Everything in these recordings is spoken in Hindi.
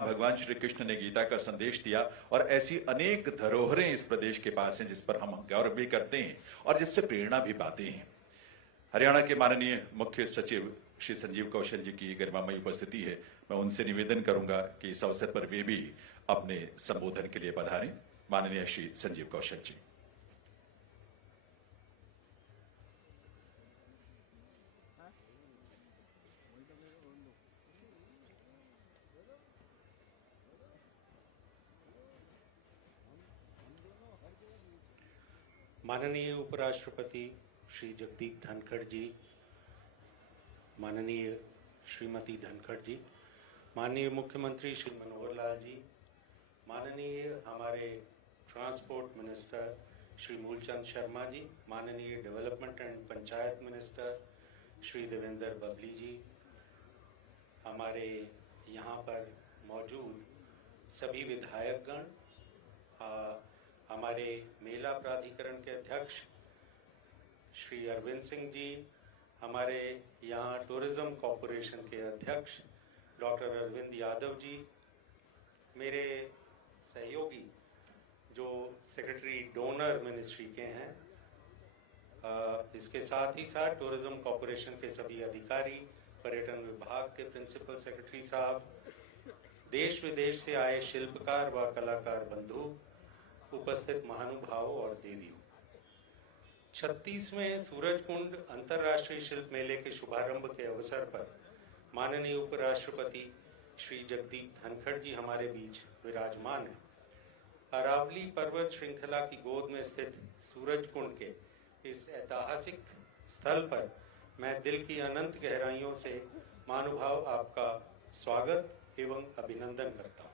भगवान श्री कृष्ण ने गीता का संदेश दिया और ऐसी अनेक धरोहरें इस प्रदेश के पास हैं जिस पर हम गौरव भी करते हैं और जिससे प्रेरणा भी पाते हैं। हरियाणा के माननीय मुख्य सचिव श्री संजीव कौशल जी की गरिमामयी उपस्थिति है। मैं उनसे निवेदन करूंगा कि इस अवसर पर वे भी अपने संबोधन के लिए पधारें। माननीय श्री संजीव कौशल जी। माननीय उपराष्ट्रपति श्री जगदीप धनखड़ जी, माननीय श्रीमती धनखड़ जी, माननीय मुख्यमंत्री श्री मनोहर लाल जी, माननीय हमारे ट्रांसपोर्ट मिनिस्टर श्री मूलचंद शर्मा जी, माननीय development and panchayat minister Shri Devender Babli ji, हमारे यहाँ पर मौजूद सभी विधायकगण, हमारे मेला प्राधिकरण के अध्यक्ष श्री अरविंद सिंह जी, हमारे यहाँ टूरिज्म कॉरपोरेशन के अध्यक्ष डॉक्टर अरविंद यादव जी, मेरे सहयोगी जो सेक्रेटरी डोनर मिनिस्ट्री के हैं, इसके साथ ही साथ टूरिज्म कॉरपोरेशन के सभी अधिकारी, पर्यटन विभाग के प्रिंसिपल सेक्रेटरी साहब, देश विदेश से आए शिल्पकार व कलाकार बंधु, उपस्थित महानुभावों और देवियों, 36वें सूरजकुंड अंतर्राष्ट्रीय शिल्प मेले के शुभारंभ के अवसर पर माननीय उपराष्ट्रपति श्री जगदीप धनखड़ जी हमारे बीच विराजमान हैं। अरावली पर्वत श्रृंखला की गोद में स्थित सूरजकुंड के इस ऐतिहासिक स्थल पर मैं दिल की अनंत गहराइयों से महानुभाव आपका स्वागत एवं अभिनंदन करता हूँ।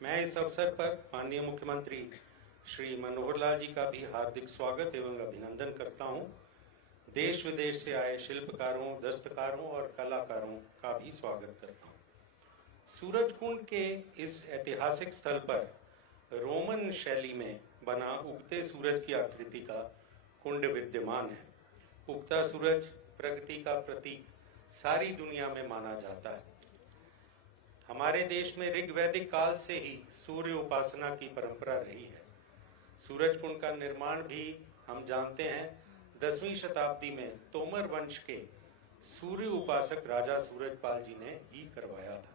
मैं इस अवसर पर माननीय मुख्यमंत्री श्री मनोहर लाल जी का भी हार्दिक स्वागत एवं अभिनंदन करता हूं। देश विदेश से आए शिल्पकारों, दस्तकारों और कलाकारों का भी स्वागत करता हूं। सूरजकुंड के इस ऐतिहासिक स्थल पर रोमन शैली में बना उगते सूरज की आकृति का कुंड विद्यमान है। उगता सूरज प्रगति का प्रतीक सारी दुनिया में माना जाता है। हमारे देश में ऋग्वैदिक काल से ही सूर्य उपासना की परंपरा रही है। सूरजकुंड का निर्माण भी हम जानते हैं 10वीं शताब्दी में तोमर वंश के सूर्य उपासक राजा सूरजपाल जी ने ही करवाया था।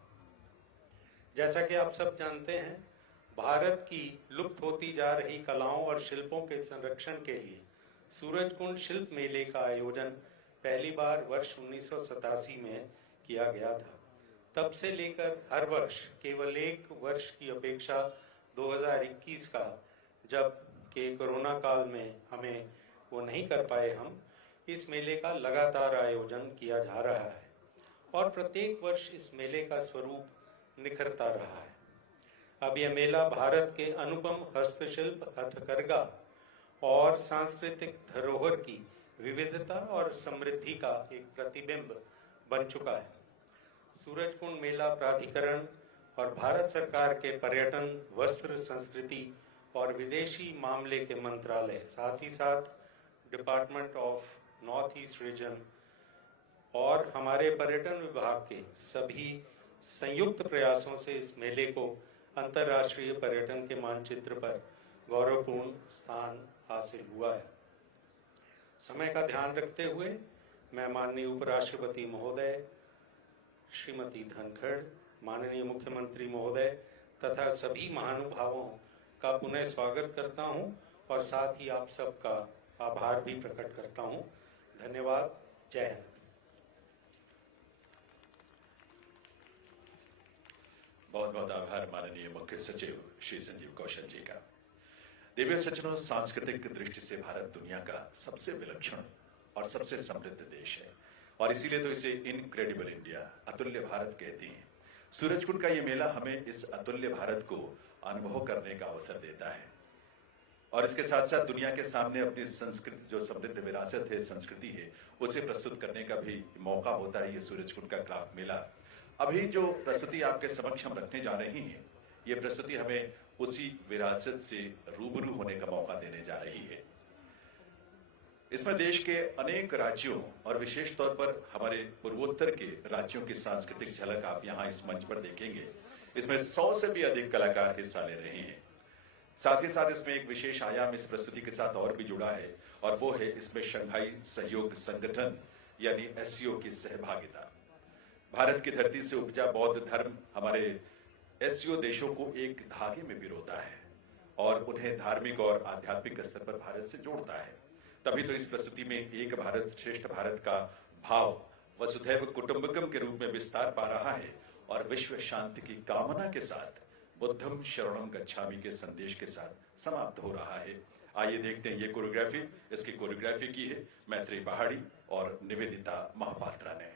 जैसा कि आप सब जानते हैं, भारत की लुप्त होती जा रही कलाओं और शिल्पों के संरक्षण के लिए सूरजकुंड शिल्प मेले का आयोजन पहली बार वर्ष 1987 में किया गया था। तब से लेकर हर वर्ष केवल एक वर्ष की अपेक्षा 2021 का, जब के कोरोना काल में हमें वो नहीं कर पाए, हम इस मेले का लगातार आयोजन किया जा रहा है और प्रत्येक वर्ष इस मेले का स्वरूप निखरता रहा है। अब यह मेला भारत के अनुपम हस्तशिल्प, हथकरघा और सांस्कृतिक धरोहर की विविधता और समृद्धि का एक प्रतिबिंब बन चुका है। सूरजकुंड मेला प्राधिकरण और भारत सरकार के पर्यटन, वस्त्र, संस्कृति और विदेशी मामले के मंत्रालय, साथ ही साथ department of north east region और हमारे पर्यटन विभाग के सभी संयुक्त प्रयासों से इस मेले को अंतर्राष्ट्रीय पर्यटन के मानचित्र पर गौरवपूर्ण स्थान हासिल हुआ है। समय का ध्यान रखते हुए मैं माननीय उपराष्ट्रपति महोदय श्रीमती धनखड़, माननीय मुख्यमंत्री महोदय तथा सभी महानुभावों का पुनः स्वागत करता हूं और साथ ही आप सबका आभार भी प्रकट करता हूं। धन्यवाद। जय हिंद। बहुत बहुत आभार माननीय मुख्य सचिव श्री संजीव कौशल जी का। दिव्य सज्जनों, सांस्कृतिक दृष्टि से भारत दुनिया का सबसे विलक्षण और सबसे समृद्ध देश है और इसीलिए तो इसे इनक्रेडिबल इंडिया, अतुल्य भारत कहते हैं। सूरजकुंड का ये मेला हमें इस अतुल्य भारत को अनुभव करने का अवसर देता है और इसके साथ साथ दुनिया के सामने अपनी संस्कृति, जो समृद्ध विरासत है, संस्कृति है, उसे प्रस्तुत करने का भी मौका होता है ये सूरजकुंड का क्राफ्ट मेला। अभी जो प्रस्तुति आपके समक्ष हम रखने जा रही हैं, ये प्रस्तुति हमें उसी विरासत से रूबरू होने का मौका देने जा रही है। इसमें देश के अनेक राज्यों और विशेष तौर पर हमारे पूर्वोत्तर के राज्यों की सांस्कृतिक झलक आप यहां इस मंच पर देखेंगे। इसमें 100 से भी अधिक कलाकार हिस्सा ले रहे हैं। साथ ही साथ इसमें एक विशेष आयाम इस प्रस्तुति के साथ और भी जुड़ा है, और वो है इसमें शंघाई सहयोग संगठन यानी एससीओ की सहभागिता। भारत की धरती से उपजा बौद्ध धर्म हमारे एससीओ देशों को एक धागे में पिरोता है और उन्हें धार्मिक और आध्यात्मिक स्तर पर भारत से जोड़ता है। तभी तो इस प्रस्तुति में एक भारत श्रेष्ठ भारत का भाव वसुधैव कुटुंबकम के रूप में विस्तार पा रहा है और विश्व शांति की कामना के साथ बुद्धम शरणम गच्छामि के संदेश के साथ समाप्त हो रहा है। आइए देखते हैं ये कोरियोग्राफी। इसकी कोरियोग्राफी की है मैत्री पहाड़ी और निवेदिता महापात्रा ने।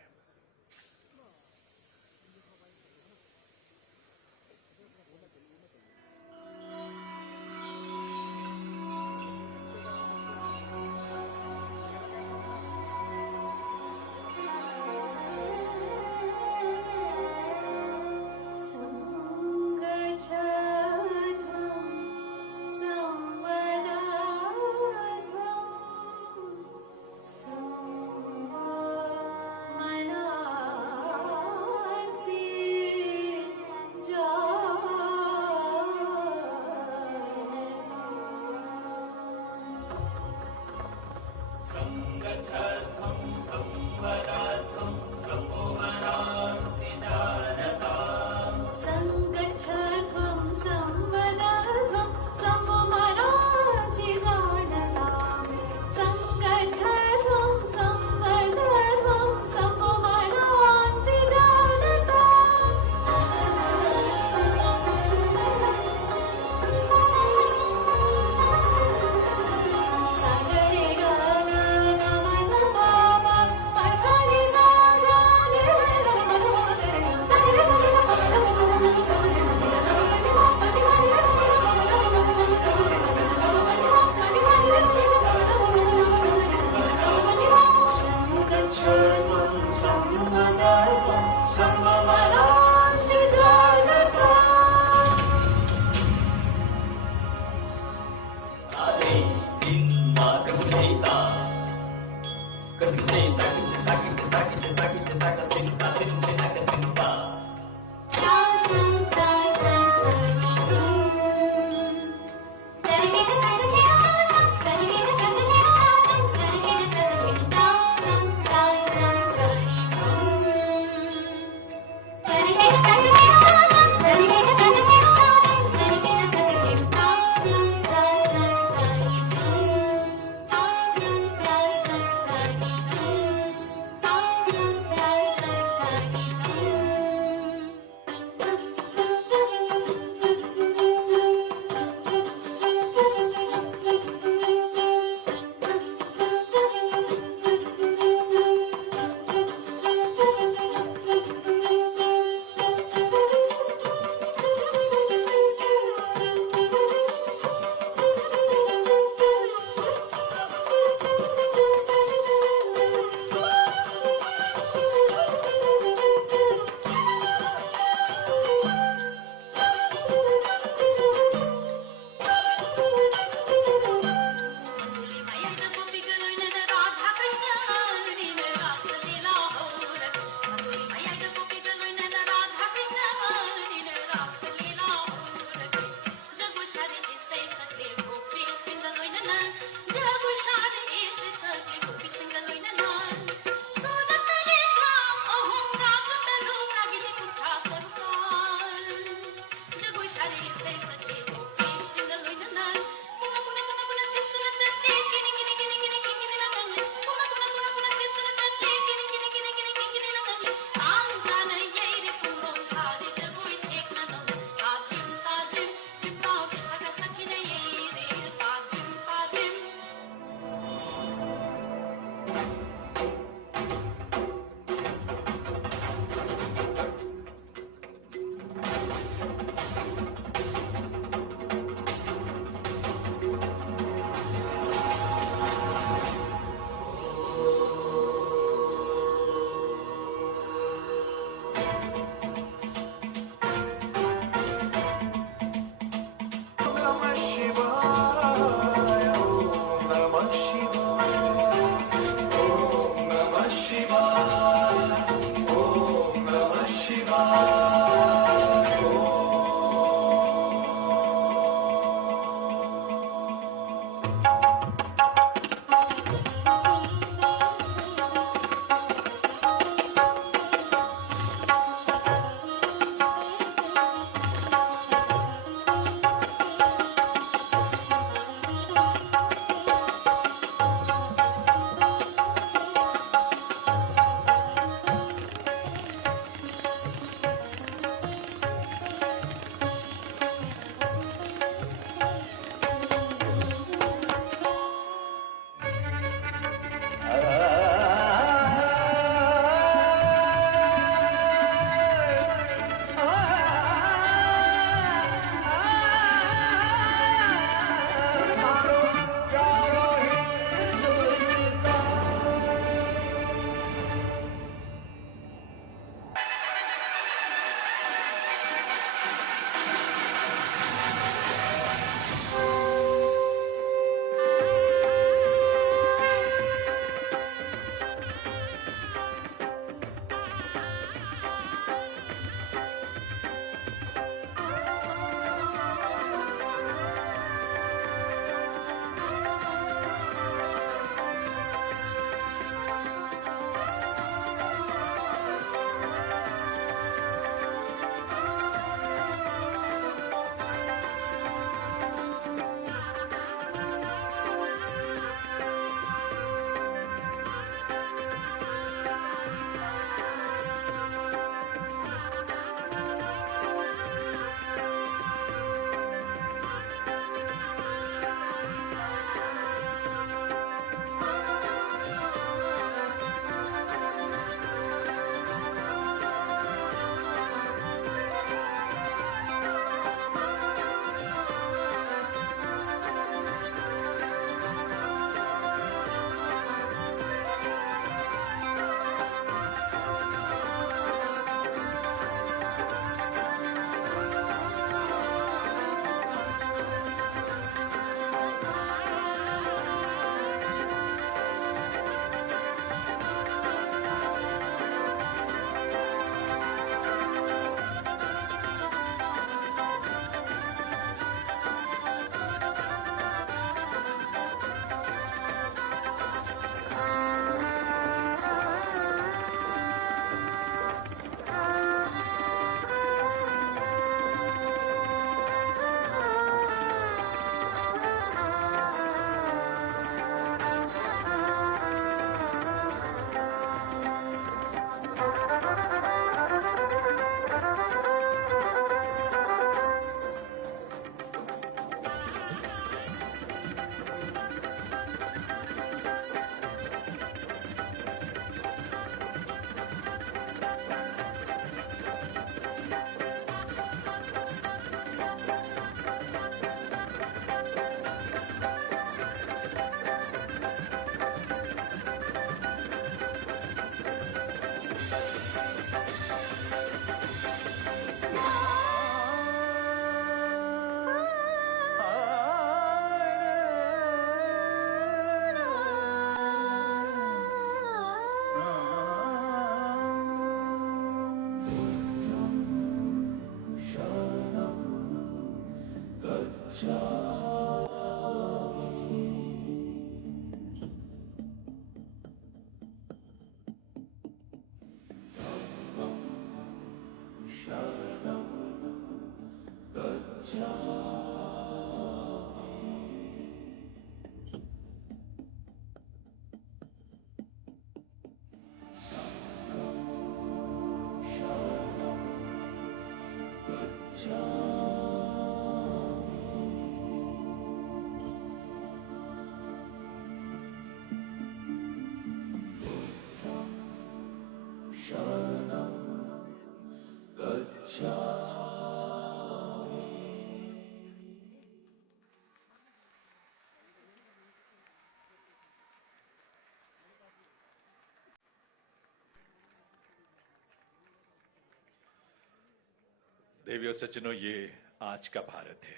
देवियों सज्जनों, ये आज का भारत है।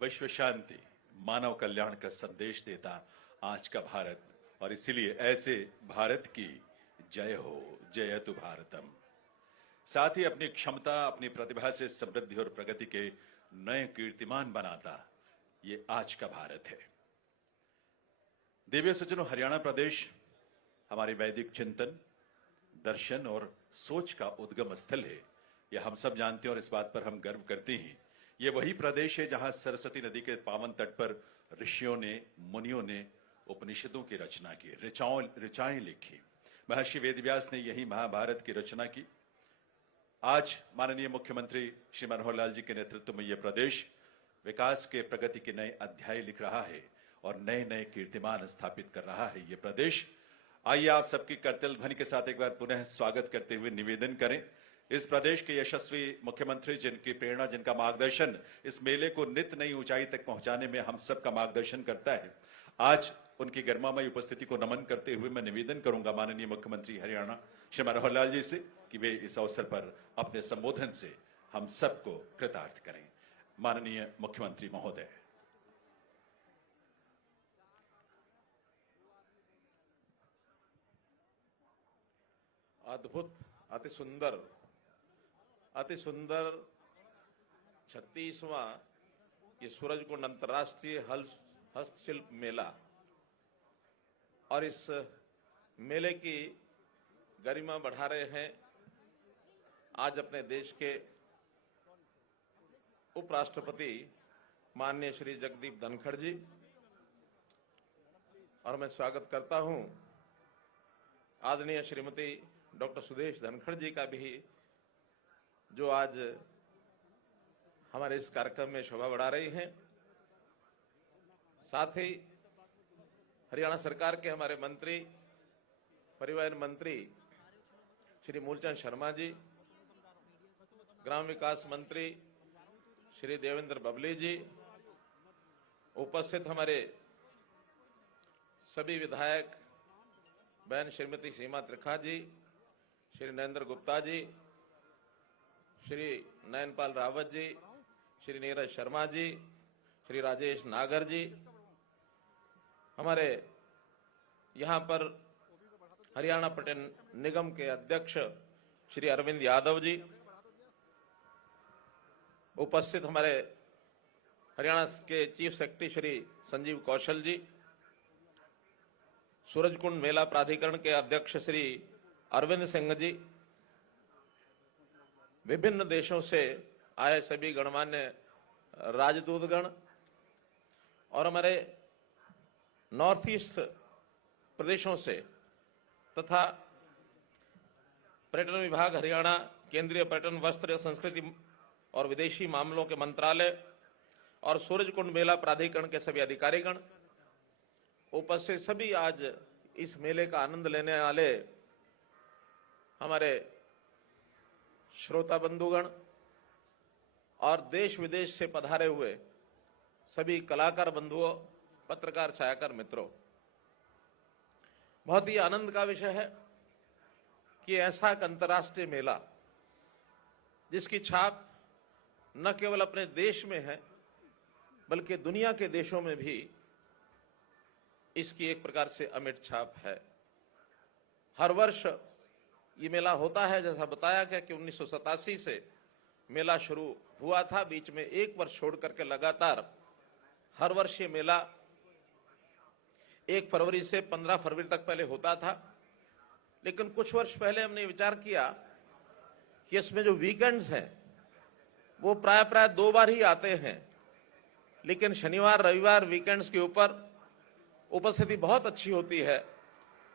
विश्व शांति, मानव कल्याण का संदेश देता आज का भारत, और इसीलिए ऐसे भारत की जय हो, जयतु भारतम। साथ ही अपनी क्षमता, अपनी प्रतिभा से समृद्धि और प्रगति के नए कीर्तिमान बनाता ये आज का भारत है। देवियों सज्जनों, हरियाणा प्रदेश हमारे वैदिक चिंतन, दर्शन और सोच का उद्गम स्थल है। यह हम सब जानते हैं और इस बात पर हम गर्व करते हैं। ये वही प्रदेश है जहां सरस्वती नदी के पावन तट पर ऋषियों ने, मुनियों ने उपनिषदों की रचना की, ऋचाएं लिखी। महर्षि वेदव्यास ने यही महाभारत की रचना की। आज माननीय मुख्यमंत्री श्री मनोहर लाल जी के नेतृत्व में यह प्रदेश विकास के, प्रगति के नए अध्याय लिख रहा है और नए नए कीर्तिमान स्थापित कर रहा है ये प्रदेश। आइए आप सबकी करतल ध्वनि के साथ एक बार पुनः स्वागत करते हुए निवेदन करें। इस प्रदेश के यशस्वी मुख्यमंत्री, जिनकी प्रेरणा, जिनका मार्गदर्शन इस मेले को नित नई ऊंचाई तक पहुंचाने में हम सब का मार्गदर्शन करता है, आज उनकी गरिमामयी उपस्थिति को नमन करते हुए मैं निवेदन करूंगा माननीय मुख्यमंत्री हरियाणा श्री मनोहर लाल जी से कि वे इस अवसर पर अपने संबोधन से हम सबको कृतार्थ करें। माननीय मुख्यमंत्री महोदय। अद्भुत, अति सुंदर 36वां ये सूरजकुंड अंतर्राष्ट्रीय हस्तशिल्प मेला, और इस मेले की गरिमा बढ़ा रहे हैं आज अपने देश के उपराष्ट्रपति माननीय श्री जगदीप धनखड़ जी। और मैं स्वागत करता हूं आदरणीय श्रीमती डॉक्टर सुदेश धनखड़ जी का भी, जो आज हमारे इस कार्यक्रम में शोभा बढ़ा रही हैं। साथ ही हरियाणा सरकार के हमारे मंत्री, परिवहन मंत्री श्री मूलचंद शर्मा जी, ग्राम विकास मंत्री श्री देवेंद्र बबली जी, उपस्थित हमारे सभी विधायक बहन श्रीमती सीमा त्रिखा जी, श्री नरेंद्र गुप्ता जी, श्री नयनपाल रावत जी, श्री नीरज शर्मा जी, श्री राजेश नागर जी, हमारे यहाँ पर हरियाणा पर्यटन निगम के अध्यक्ष श्री अरविंद यादव जी, उपस्थित हमारे हरियाणा के चीफ सेक्रेटरी श्री संजीव कौशल जी, सूरजकुंड मेला प्राधिकरण के अध्यक्ष श्री अरविंद सिंह जी, विभिन्न देशों से आए सभी गणमान्य राजदूतगण, और हमारे नॉर्थ ईस्ट प्रदेशों से तथा पर्यटन विभाग हरियाणा, केंद्रीय पर्यटन, वस्त्र, संस्कृति और विदेशी मामलों के मंत्रालय और सूरजकुंड मेला प्राधिकरण के सभी अधिकारीगण, उपस्थित सभी आज इस मेले का आनंद लेने वाले हमारे श्रोता बंधुगण और देश विदेश से पधारे हुए सभी कलाकार बंधुओं, पत्रकार, छायाकार मित्रों, बहुत ही आनंद का विषय है कि ऐसा एक अंतर्राष्ट्रीय मेला जिसकी छाप न केवल अपने देश में है बल्कि दुनिया के देशों में भी इसकी एक प्रकार से अमिट छाप है। हर वर्ष ये मेला होता है, जैसा बताया गया कि 1987 से मेला शुरू हुआ था। बीच में एक वर्ष छोड़ करके लगातार हर वर्ष ये मेला 1 फरवरी से 15 फरवरी तक पहले होता था, लेकिन कुछ वर्ष पहले हमने विचार किया कि इसमें जो वीकेंड्स हैं वो प्राय 2 बार ही आते हैं, लेकिन शनिवार रविवार वीकेंड्स के ऊपर उपस्थिति बहुत अच्छी होती है।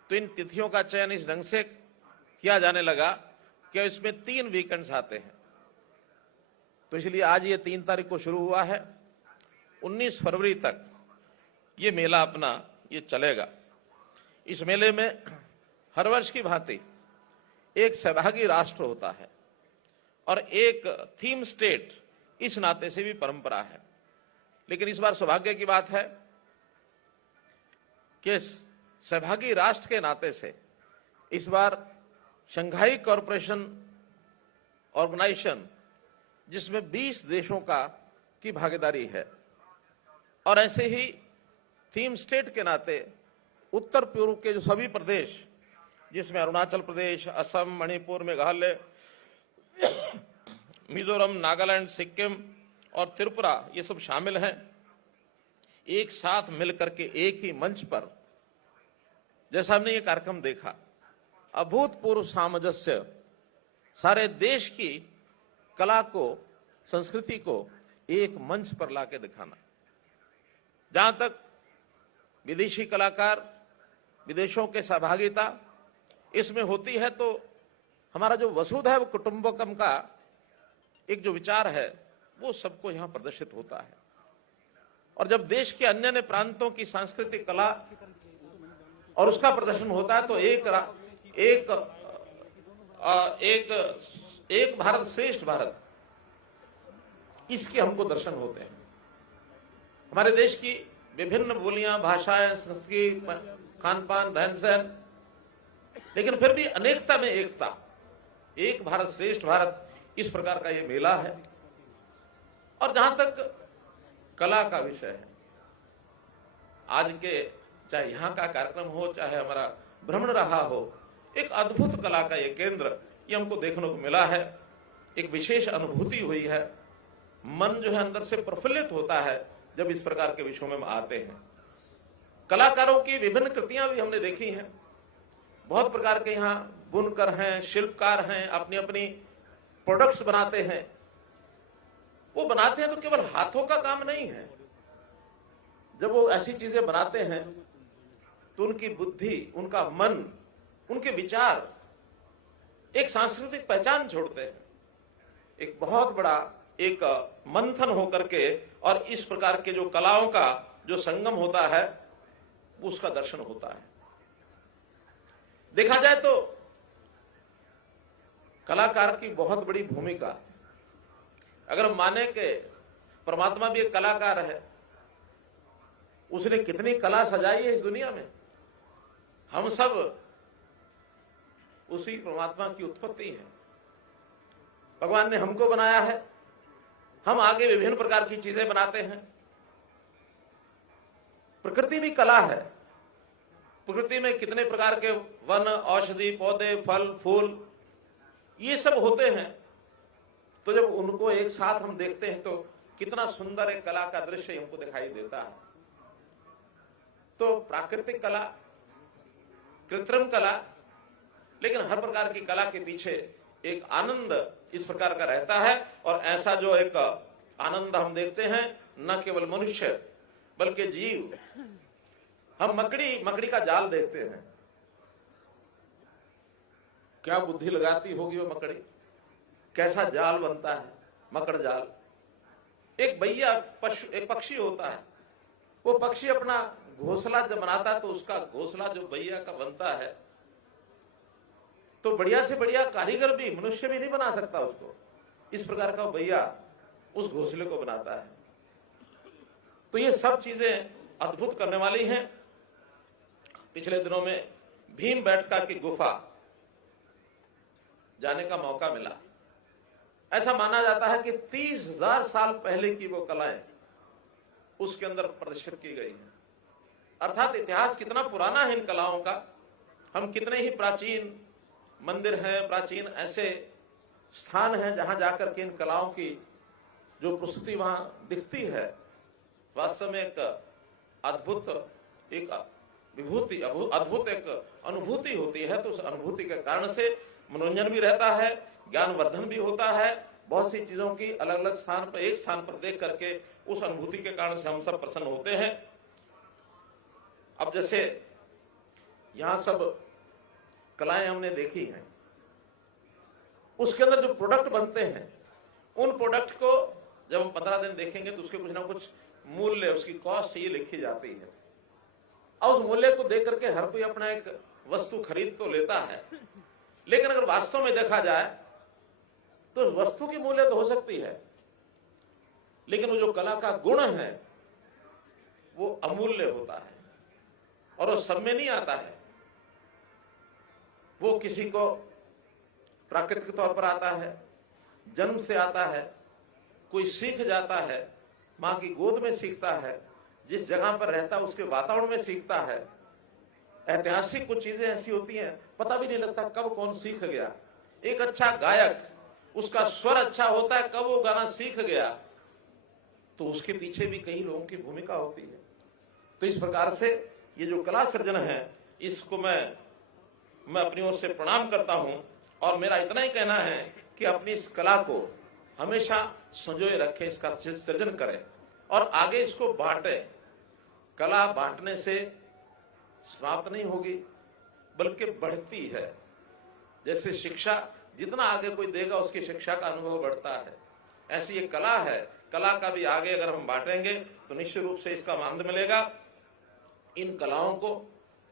तो इन तिथियों का चयन इस ढंग से किया जाने लगा कि इसमें 3 वीकेंड्स आते हैं। तो इसलिए आज ये 3 तारीख को शुरू हुआ है, 19 फरवरी तक ये मेला अपना ये चलेगा। इस मेले में हर वर्ष की भांति एक सहभागी राष्ट्र होता है और एक थीम स्टेट इस नाते से भी परंपरा है। लेकिन इस बार सौभाग्य की बात है कि सहभागी राष्ट्र के नाते से इस बार शंघाई कॉरपोरेशन ऑर्गेनाइजेशन, जिसमें 20 देशों की भागीदारी है, और ऐसे ही थीम स्टेट के नाते उत्तर पूर्व के जो सभी प्रदेश, जिसमें अरुणाचल प्रदेश, असम, मणिपुर, मेघालय, मिजोरम, नागालैंड, सिक्किम और त्रिपुरा, ये सब शामिल हैं, एक साथ मिलकर के एक ही मंच पर, जैसा हमने ये कार्यक्रम देखा, अभूतपूर्व सामंजस्य, सारे देश की कला को, संस्कृति को एक मंच पर लाके दिखाना। जहां तक विदेशी कलाकार, विदेशों के सहभागिता इसमें होती है, तो हमारा जो वसुधैव कुटुंबकम का एक जो विचार है वो सबको यहां प्रदर्शित होता है। और जब देश के अन्य अन्य प्रांतों की सांस्कृतिक कला और उसका प्रदर्शन होता है, तो एक भारत श्रेष्ठ भारत, इसके हमको दर्शन होते हैं। हमारे देश की विभिन्न बोलियां, भाषाएं, संस्कृति, खान पान, रहन सहन, लेकिन फिर भी अनेकता में एकता, एक भारत श्रेष्ठ भारत, इस प्रकार का ये मेला है। और जहां तक कला का विषय है, आज के चाहे यहां का कार्यक्रम हो, चाहे हमारा भ्रमण रहा हो, एक अद्भुत कला का ये केंद्र ये हमको देखने को मिला है। एक विशेष अनुभूति हुई है, मन जो है अंदर से प्रफुल्लित होता है जब इस प्रकार के विषयों में हम आते हैं। कलाकारों की विभिन्न कृतियां भी हमने देखी हैं, बहुत प्रकार के यहाँ बुनकर हैं, शिल्पकार हैं, अपनी अपनी प्रोडक्ट्स बनाते हैं। वो बनाते हैं तो केवल हाथों का काम नहीं है, जब वो ऐसी चीजें बनाते हैं तो उनकी बुद्धि, उनका मन, उनके विचार एक सांस्कृतिक पहचान छोड़ते हैं। एक बहुत बड़ा एक मंथन होकर के और इस प्रकार के जो कलाओं का जो संगम होता है उसका दर्शन होता है। देखा जाए तो कलाकार की बहुत बड़ी भूमिका, अगर हम माने कि परमात्मा भी एक कलाकार है, उसने कितनी कला सजाई है इस दुनिया में, हम सब उसी परमात्मा की उत्पत्ति है। भगवान ने हमको बनाया है, हम आगे विभिन्न प्रकार की चीजें बनाते हैं। प्रकृति भी कला है, प्रकृति में कितने प्रकार के वन, औषधि, पौधे, फल, फूल, ये सब होते हैं। तो जब उनको एक साथ हम देखते हैं तो कितना सुंदर एक कला का दृश्य हमको दिखाई देता है। तो प्राकृतिक कला, कृत्रिम कला, लेकिन हर प्रकार की कला के पीछे एक आनंद इस प्रकार का रहता है। और ऐसा जो एक आनंद हम देखते हैं, न केवल मनुष्य बल्कि जीव, हम मकड़ी का जाल देखते हैं, क्या बुद्धि लगाती होगी वो मकड़ी, कैसा जाल बनता है, मकड़ जाल। एक भैया एक पक्षी होता है, वो पक्षी अपना घोंसला जब बनाता है तो उसका घोंसला जो भैया का बनता है, तो बढ़िया से बढ़िया कारीगर भी, मनुष्य भी नहीं बना सकता उसको। इस प्रकार का भैया उस घोंसले को बनाता है। तो ये सब चीजें अद्भुत करने वाली हैं। पिछले दिनों में भीम बैठका की गुफा जाने का मौका मिला। ऐसा माना जाता है कि 30,000 साल पहले की वो कलाएं उसके अंदर प्रदर्शित की गई हैं। अर्थात इतिहास कितना पुराना है इन कलाओं का। हम कितने ही प्राचीन मंदिर हैं, प्राचीन ऐसे स्थान है जहां जाकर के इन कलाओं की जो प्रस्तुति वहां दिखती है, वास्तव में एक अद्भुत एक विभूति अद्भुत एक अनुभूति होती है। तो उस अनुभूति के कारण से मनोरंजन भी रहता है, ज्ञानवर्धन भी होता है। बहुत सी चीजों की अलग अलग स्थान पर एक स्थान पर देख करके उस अनुभूति के कारण से हम सब प्रसन्न होते हैं। अब जैसे यहां सब कलाएं हमने देखी हैं, उसके अंदर जो प्रोडक्ट बनते हैं उन प्रोडक्ट को जब हम 15 दिन देखेंगे तो उसके कुछ ना कुछ मूल्य, उसकी कॉस्ट ये लिखी जाती है और उस मूल्य को देख करके हर कोई अपना एक वस्तु खरीद तो लेता है, लेकिन अगर वास्तव में देखा जाए तो उस वस्तु की मूल्य तो हो सकती है, लेकिन वो जो कला का गुण है वो अमूल्य होता है और वो सब में नहीं आता है। वो किसी को प्राकृतिक तौर पर आता है, जन्म से आता है, कोई सीख जाता है, मां की गोद में सीखता है, जिस जगह पर रहता है उसके वातावरण में सीखता है। ऐतिहासिक कुछ चीजें ऐसी होती हैं पता भी नहीं लगता कब कौन सीख गया। एक अच्छा गायक, उसका स्वर अच्छा होता है, कब वो गाना सीख गया तो उसके पीछे भी कई लोगों की भूमिका होती है। तो इस प्रकार से ये जो कला सृजन है इसको मैं अपनी ओर से प्रणाम करता हूं और मेरा इतना ही कहना है कि अपनी इस कला को हमेशा संजोए रखें, इसका सृजन करें और आगे इसको बांटें। कला बांटने से समाप्त नहीं होगी बल्कि बढ़ती है। जैसे शिक्षा जितना आगे कोई देगा उसकी शिक्षा का अनुभव बढ़ता है, ऐसी ये कला है। कला का भी आगे अगर हम बांटेंगे तो निश्चित रूप से इसका आनंद मिलेगा। इन कलाओं को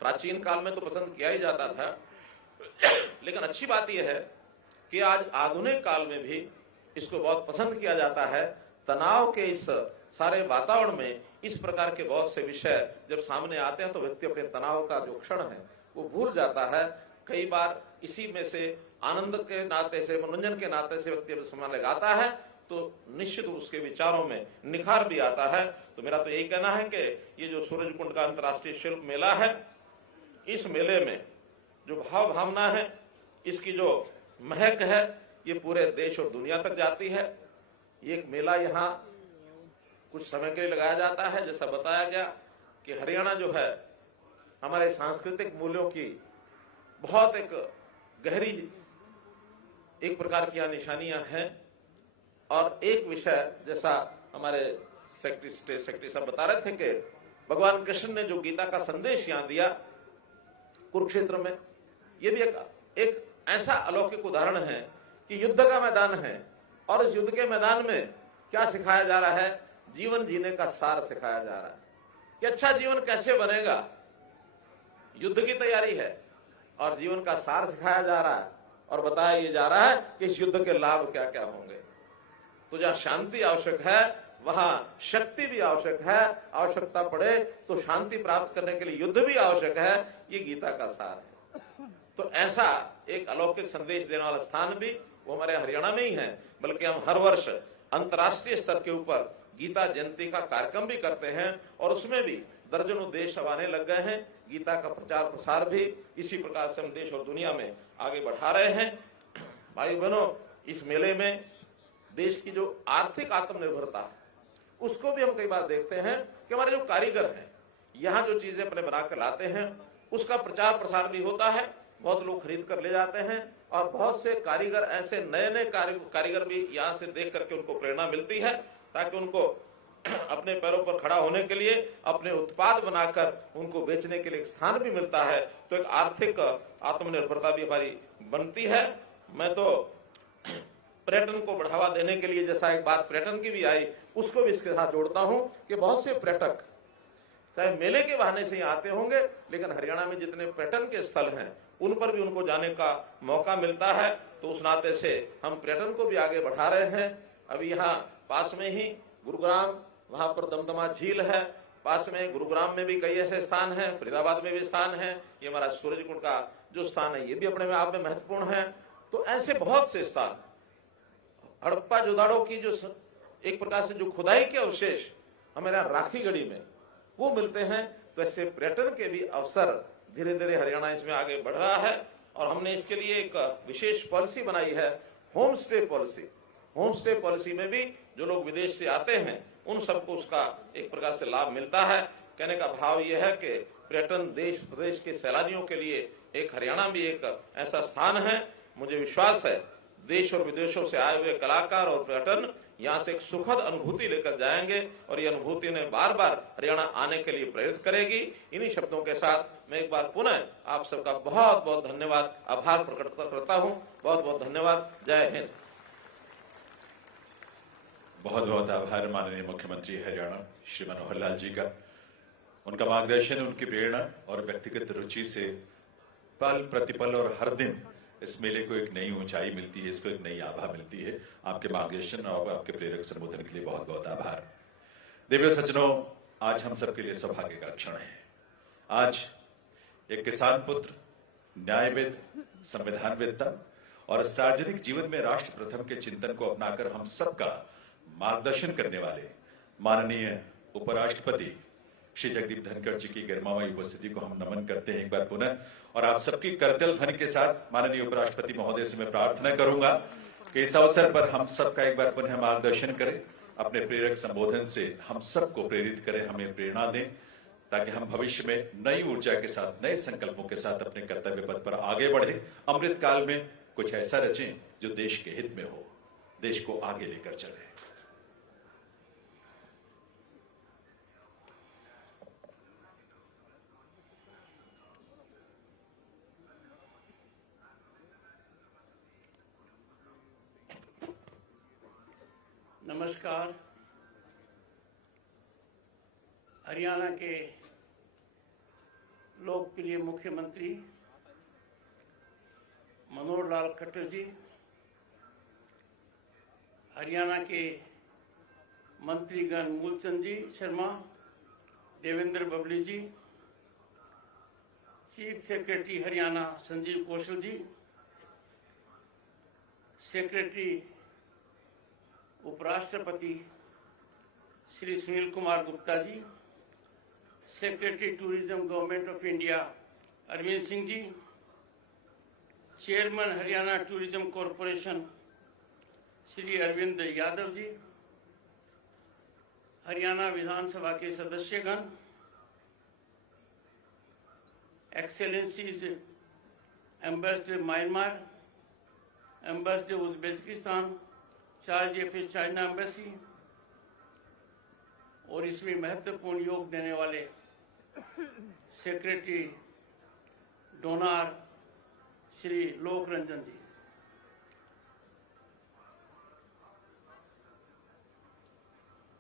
प्राचीन काल में तो पसंद किया ही जाता था, लेकिन अच्छी बात यह है कि आज आधुनिक काल में भी इसको बहुत पसंद किया जाता है। तनाव के इस सारे वातावरण में इस प्रकार के बहुत से विषय जब सामने आते हैं तो व्यक्ति अपने तनाव का जो क्षण है वो भूल जाता है। कई बार इसी में से आनंद के नाते से, मनोरंजन के नाते से व्यक्ति समय लगाता है तो निश्चित उसके विचारों में निखार भी आता है। तो मेरा तो यही कहना है कि ये जो सूरजकुंड का अंतर्राष्ट्रीय शिल्प मेला है, इस मेले में जो भाव भावना है, इसकी जो महक है, ये पूरे देश और दुनिया तक जाती है। ये एक मेला यहाँ कुछ समय के लिए लगाया जाता है। जैसा बताया गया कि हरियाणा जो है हमारे सांस्कृतिक मूल्यों की बहुत एक गहरी एक प्रकार की निशानियां हैं। और एक विषय जैसा हमारे सेक्रेटरी साहब बता रहे थे कि भगवान कृष्ण ने जो गीता का संदेश यहां दिया कुरुक्षेत्र में, ये भी एक ऐसा अलौकिक उदाहरण है कि युद्ध का मैदान है और इस युद्ध के मैदान में क्या सिखाया जा रहा है? जीवन जीने का सार सिखाया जा रहा है कि अच्छा जीवन कैसे बनेगा। युद्ध की तैयारी है और जीवन का सार सिखाया जा रहा है और बताया ये जा रहा है कि इस युद्ध के लाभ क्या क्या होंगे। तो जहां शांति आवश्यक है वहां शक्ति भी आवश्यक है। आवश्यकता पड़े तो शांति प्राप्त करने के लिए युद्ध भी आवश्यक है। ये गीता का सार है। तो ऐसा एक अलौकिक संदेश देने वाला स्थान भी वो हमारे हरियाणा में ही है, बल्कि हम हर वर्ष अंतर्राष्ट्रीय स्तर के ऊपर गीता जयंती का कार्यक्रम भी करते हैं और उसमें भी दर्जनों देश अब आने लग गए हैं। गीता का प्रचार प्रसार भी इसी प्रकार से हम देश और दुनिया में आगे बढ़ा रहे हैं। भाई बहनों, इस मेले में देश की जो आर्थिक आत्मनिर्भरता है उसको भी हम कई बार देखते हैं कि हमारे जो कारीगर हैं यहाँ जो चीजें अपने बना कर लाते हैं उसका प्रचार प्रसार भी होता है। बहुत लोग खरीद कर ले जाते हैं और बहुत से कारीगर ऐसे नए नए कारीगर भी यहाँ से देख करके उनको प्रेरणा मिलती है ताकि उनको अपने पैरों पर खड़ा होने के लिए अपने उत्पाद बनाकर उनको बेचने के लिए एक स्थान भी मिलता है। तो एक आर्थिक आत्मनिर्भरता भी हमारी बनती है। मैं तो पर्यटन को बढ़ावा देने के लिए जैसा एक बात पर्यटन की भी आई उसको भी इसके साथ जोड़ता हूं कि बहुत से पर्यटक चाहे मेले के बहाने से ही आते होंगे, लेकिन हरियाणा में जितने पर्यटन के स्थल हैं उन पर भी उनको जाने का मौका मिलता है। तो उस नाते से हम पर्यटन को भी आगे बढ़ा रहे हैं। अभी यहाँ पास में ही गुरुग्राम, वहां पर दमदमा झील है, पास में गुरुग्राम में भी कई ऐसे स्थान हैं, फरीदाबाद में भी स्थान है। ये हमारा सूरजकुंड का जो स्थान है ये भी अपने आप में महत्वपूर्ण है। तो ऐसे बहुत से स्थान, हड़प्पा जुदाड़ो की जो एक प्रकार से जो खुदाई के अवशेष हमारे यहाँ राखीगढ़ी में वो मिलते हैं। तो ऐसे पर्यटन के भी अवसर धीरे धीरे हरियाणा इसमें आगे बढ़ रहा है और हमने इसके लिए एक विशेष पॉलिसी बनाई है होम स्टे पॉलिसी में भी जो लोग विदेश से आते हैं उन सबको उसका एक प्रकार से लाभ मिलता है। कहने का भाव यह है कि पर्यटन देश प्रदेश के सैलानियों के लिए एक हरियाणा भी एक ऐसा स्थान है। मुझे विश्वास है देश और विदेशों से आए हुए कलाकार और पर्यटन यहाँ से एक सुखद अनुभूति लेकर जाएंगे और ये अनुभूति उन्हें बार बार हरियाणा आने के लिए प्रेरित करेगी। इन्हीं शब्दों के साथ मैं एक बार पुनः आप सबका बहुत बहुत धन्यवाद, आभार प्रकट करता हूँ। बहुत बहुत धन्यवाद। जय हिंद। बहुत बहुत आभार माननीय मुख्यमंत्री हरियाणा श्री मनोहर लाल जी का। उनका मार्गदर्शन, उनकी प्रेरणा और व्यक्तिगत रुचि से पल प्रतिपल और हर दिन इस मेले को एक नई ऊंचाई मिलती है, इसको एक नई आभा मिलती है। आपके मार्गदर्शन और आपके प्रेरक संबोधन के लिए बहुत बहुत आभार। दिव्य सज्जनों, आज हम सबके लिए सौभाग्य का क्षण है। आज एक किसान पुत्र, न्यायविद, संविधानवेत्ता और सार्वजनिक जीवन में राष्ट्र प्रथम के चिंतन को अपनाकर हम सबका मार्गदर्शन करने वाले माननीय उपराष्ट्रपति श्री जगदीप धनखड़ जी की गरिमामयी उपस्थिति को हम नमन करते हैं एक बार पुनः। और आप सबकी करतल ध्वनि के साथ माननीय उपराष्ट्रपति महोदय से मैं प्रार्थना करूंगा कि इस अवसर पर हम सबका एक बार पुनः मार्गदर्शन करें, अपने प्रेरक संबोधन से हम सबको प्रेरित करें, हमें प्रेरणा दें, ताकि हम भविष्य में नई ऊर्जा के साथ, नए संकल्पों के साथ अपने कर्तव्य पथ पर आगे बढ़े। अमृत काल में कुछ ऐसा रचें जो देश के हित में हो, देश को आगे लेकर चले। नमस्कार। हरियाणा के लोकप्रिय मुख्यमंत्री मनोहर लाल खट्टर जी, हरियाणा के मंत्रीगण Moolchand ji Sharma, Devender Babli ji, chief secretary Haryana Sanjeev Kaushal ji, secretary उपराष्ट्रपति Shri Sunil Kumar Gupta ji, secretary tourism government of India Arvind Singh ji, chairman Haryana tourism corporation Shri Arvind Yadav ji, Haryana विधानसभा के सदस्यगण, excellencies ambassador Myanmar, ambassador Uzbekistan, charge of China embassy और इसमें महत्वपूर्ण योग देने वाले सेक्रेटरी डोनार श्री लोक रंजन जी,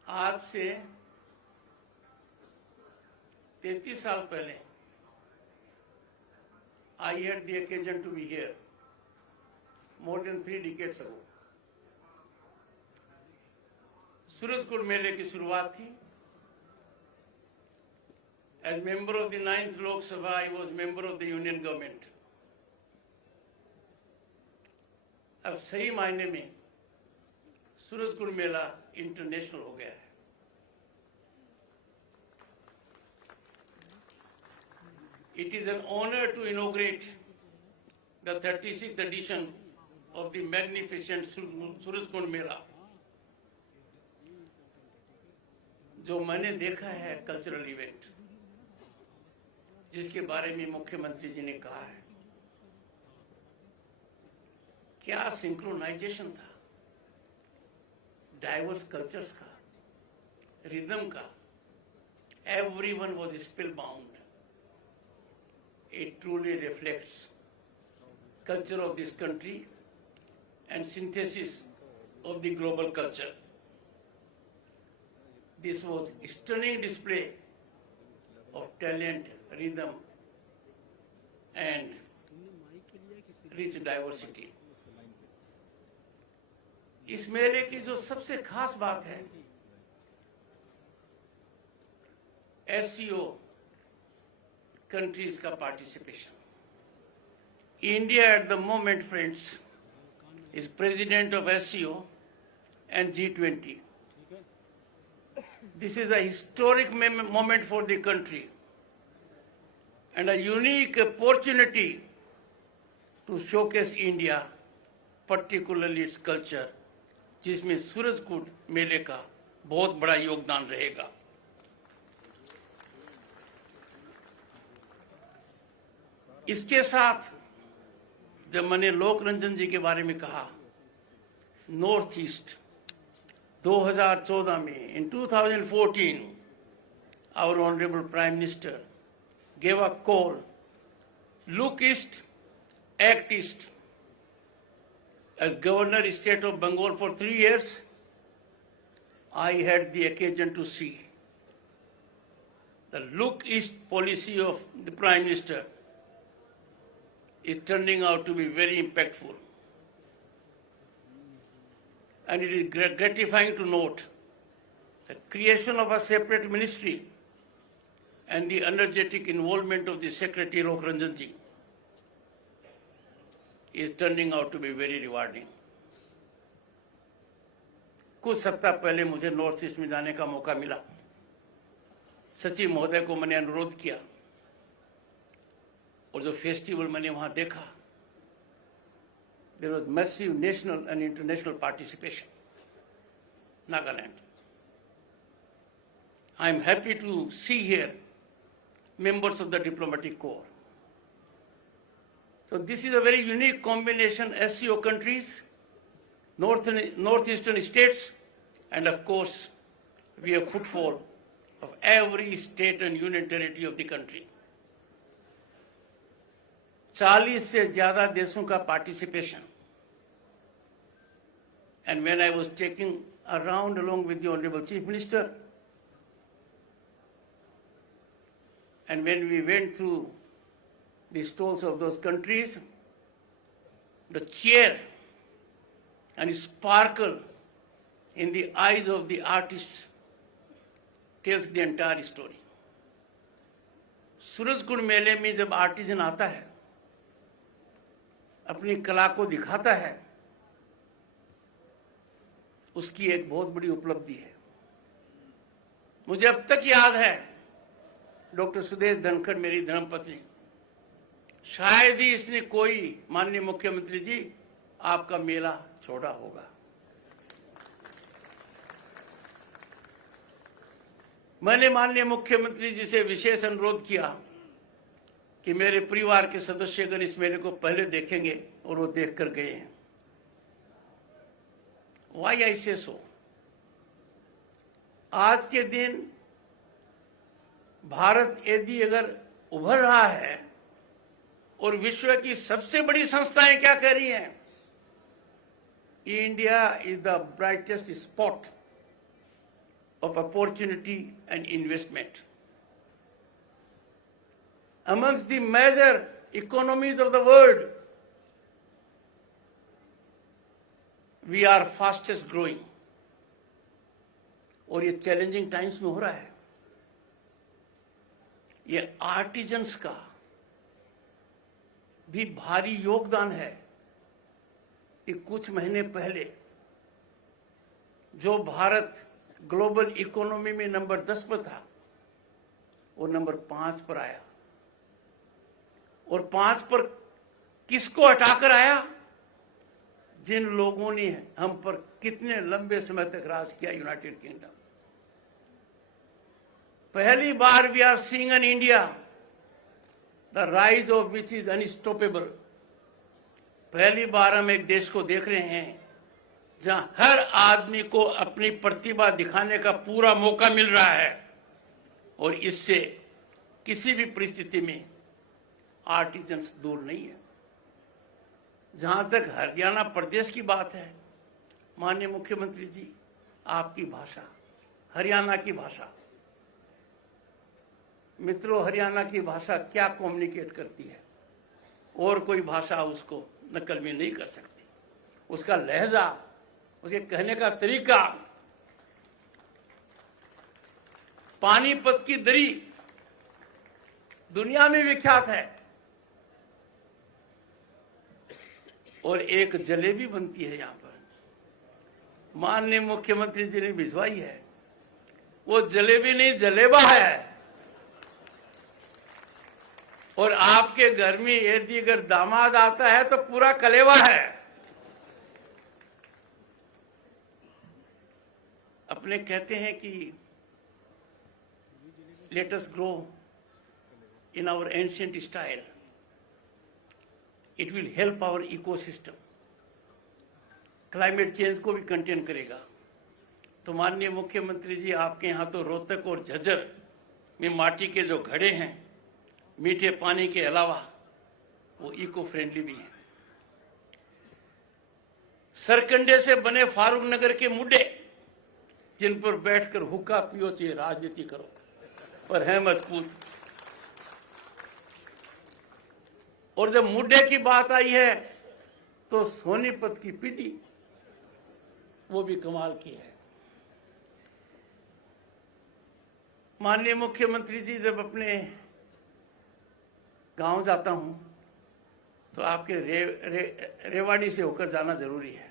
आज से 33 साल पहले I had the occasion to be here more than 3 decades ago. Surajkund मेले की शुरुआत थी। As member of the 9th Lok Sabha, I was member of the Union Government. अब सही मायने में सूरजकुंड मेला इंटरनेशनल हो गया है। It is an honor to inaugurate the 36th edition of the magnificent Surajkund मेला, जो मैंने देखा है कल्चरल इवेंट, जिसके बारे में मुख्यमंत्री जी ने कहा है। क्या सिंक्रोनाइजेशन था डाइवर्स कल्चर्स का, रिदम का। Everyone was spellbound. It truly reflects culture of this country and synthesis of the global culture. This was a stunning display of talent, rhythm, and rich diversity. इस मेले की जो सबसे खास बात है, SCO countries का participation. India at the moment, friends, is president of SCO and G20. This is a historic moment for the country and a unique opportunity to showcase India particularly its culture, जिसमें सूरजकुंड मेले का बहुत बड़ा योगदान रहेगा। इसके साथ जब मैंने लोक रंजन जी के बारे में कहा, नॉर्थ ईस्ट 2014 में, in 2014, our honorable Prime Minister gave a call, look east, act east. As Governor State of Bengal for 3 years, I had the occasion to see the look east policy of the Prime Minister is turning out to be very impactful. And it is gratifying to note the creation of a separate ministry and the energetic involvement of the Secretary Lok Ranjan ji is turning out to be very rewarding. कुछ सप्ताह पहले मुझे नॉर्थ ईस्ट में जाने का मौका मिला। सचिव महोदय को मैंने अनुरोध किया और जो फेस्टिवल मैंने वहां देखा, there was massive national and international participation. Nagaland. I am happy to see here members of the diplomatic corps. So this is a very unique combination: SCO countries, northeastern states, and of course, we have footfall of every state and union territory of the country. 40 से ज्यादा देशों का participation. And when I was taking around along with the Honorable Chief Minister, and when we went through the stalls of those countries, the cheer and sparkle in the eyes of the artists tells the entire story. Surajkund मेले में जब आर्टिजन आता है, अपनी कला को दिखाता है, उसकी एक बहुत बड़ी उपलब्धि है। मुझे अब तक याद है, डॉक्टर सुदेश धनखड़ मेरी धर्मपत्नी, शायद ही इसने कोई, माननीय मुख्यमंत्री जी, आपका मेला छोड़ा होगा। मैंने माननीय मुख्यमंत्री जी से विशेष अनुरोध किया कि मेरे परिवार के सदस्यगण इस मेले को पहले देखेंगे, और वो देख कर गए हैं। Why I say so? आज के दिन भारत यदि अगर उभर रहा है और विश्व की सबसे बड़ी संस्थाएं क्या कह रही हैं, India is the brightest spot of opportunity and investment. Amongst the major economies of the world, we are fastest growing. और ये चैलेंजिंग टाइम्स में हो रहा है। ये आर्टिजन्स का भी भारी योगदान है कि कुछ महीने पहले जो भारत ग्लोबल इकोनॉमी में नंबर 10 पर था, वो नंबर 5 पर आया। और 5 पर किसको हटाकर आया? जिन लोगों ने हम पर कितने लंबे समय तक राज किया, यूनाइटेड किंगडम। पहली बार we are seeing in India the rise of which is unstoppable. पहली बार हम एक देश को देख रहे हैं जहां हर आदमी को अपनी प्रतिभा दिखाने का पूरा मौका मिल रहा है, और इससे किसी भी परिस्थिति में आर्टिजन्स दूर नहीं है। जहां तक हरियाणा प्रदेश की बात है, माननीय मुख्यमंत्री जी, आपकी भाषा, हरियाणा की भाषा, मित्रों, हरियाणा की भाषा क्या कम्युनिकेट करती है, और कोई भाषा उसको नकल में नहीं कर सकती। उसका लहजा, उसके कहने का तरीका, पानीपत की दरी दुनिया में विख्यात है। और एक जलेबी बनती है यहां पर, माननीय मुख्यमंत्री जी ने भिजवाई है। वो जलेबी नहीं, जलेबा है। और आपके घर में यदि अगर दामाद आता है तो पूरा कलेवा है। अपने कहते हैं कि let us grow in our ancient style, it will help our ecosystem, climate change को भी कंटेन करेगा। तो माननीय मुख्यमंत्री जी, आपके यहाँ तो रोहतक और झज्जर में माटी के जो घड़े हैं, मीठे पानी के अलावा वो इको फ्रेंडली भी हैं। सरकंडे से बने फारूक नगर के मुड्डे, जिन पर बैठकर हुक्का पियो चाहिए, राजनीति करो, पर है मत कूद। और जब मुड्डे की बात आई है तो सोनीपत की पीढ़ी, वो भी कमाल की है। माननीय मुख्यमंत्री जी, जब अपने गांव जाता हूं तो आपके रेवाड़ी से होकर जाना जरूरी है।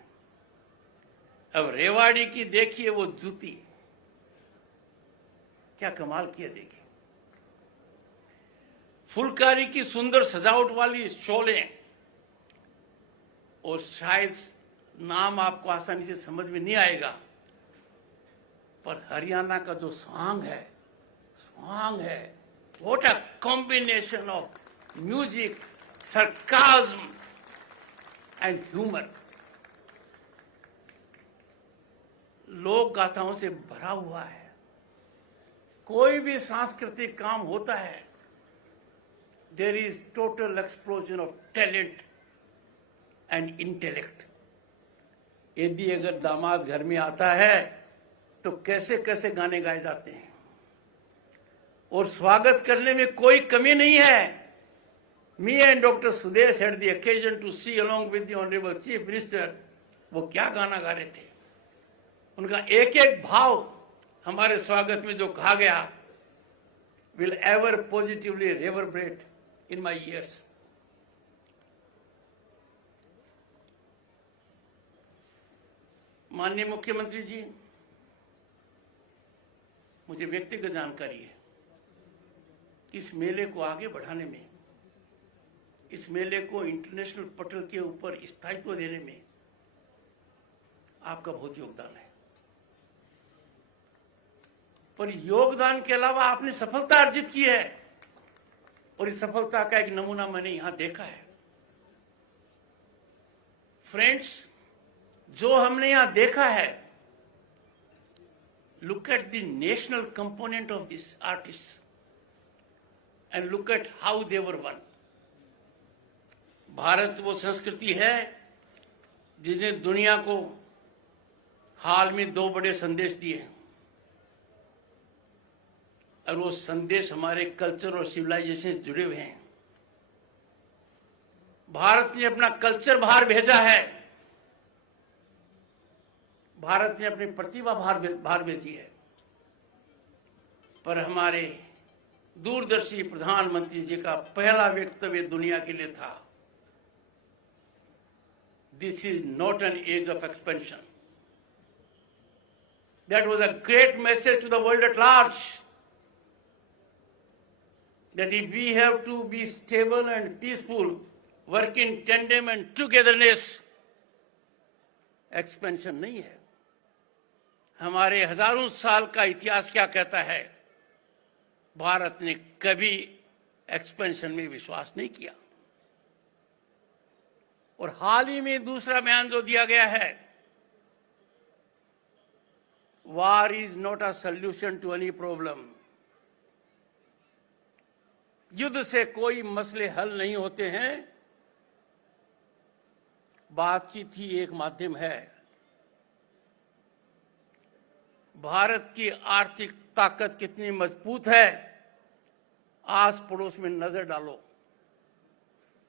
अब रेवाड़ी की देखिए वो जूती, क्या कमाल किया, देखिए फुलकारी की सुंदर सजावट वाली शोले, और शायद नाम आपको आसानी से समझ में नहीं आएगा, पर हरियाणा का जो स्वांग है, what a combination of music, sarcasm and humour, लोक गाथाओं से भरा हुआ है। कोई भी सांस्कृतिक काम होता है, there is total explosion of talent and intellect. यदि अगर दामाद घर में आता है तो कैसे कैसे गाने गाए जाते हैं, और स्वागत करने में कोई कमी नहीं है। Me and Dr. Sudesh had the occasion to see along with the Honorable Chief Minister, वो क्या गाना गा रहे थे। उनका एक एक भाव हमारे स्वागत में जो कहा गया, will ever positively reverberate in my ears. माननीय मुख्यमंत्री जी, मुझे व्यक्तिगत जानकारी है, इस मेले को आगे बढ़ाने में, इस मेले को इंटरनेशनल पटल के ऊपर स्थायित्व देने में आपका बहुत योगदान है। पर योगदान के अलावा आपने सफलता अर्जित की है, और इस सफलता का एक नमूना मैंने यहां देखा है। फ्रेंड्स, जो हमने यहां देखा है, look at the national component of this artist and look at how they were one. Bharat वो संस्कृति है जिसने दुनिया को हाल में 2 बड़े संदेश दिए, और वो संदेश हमारे कल्चर और सिविलाइजेशन से जुड़े हुए हैं। भारत ने अपना कल्चर बाहर भेजा है, भारत ने अपनी प्रतिभा बाहर भेजी है, पर हमारे दूरदर्शी प्रधानमंत्री जी का पहला वक्तव्य दुनिया के लिए था, this is not an age of expansion. That was a great message to the world at large, that if we have to be stable and peaceful, work in tandem and togetherness, expansion नहीं है। हमारे हजारों साल का इतिहास क्या कहता है, भारत ने कभी एक्सपेंशन में विश्वास नहीं किया। और हाल ही में दूसरा बयान जो दिया गया है, war is not a solution to any problem. युद्ध से कोई मसले हल नहीं होते हैं, बातचीत ही एक माध्यम है। भारत की आर्थिक ताकत कितनी मजबूत है, आस पड़ोस में नजर डालो,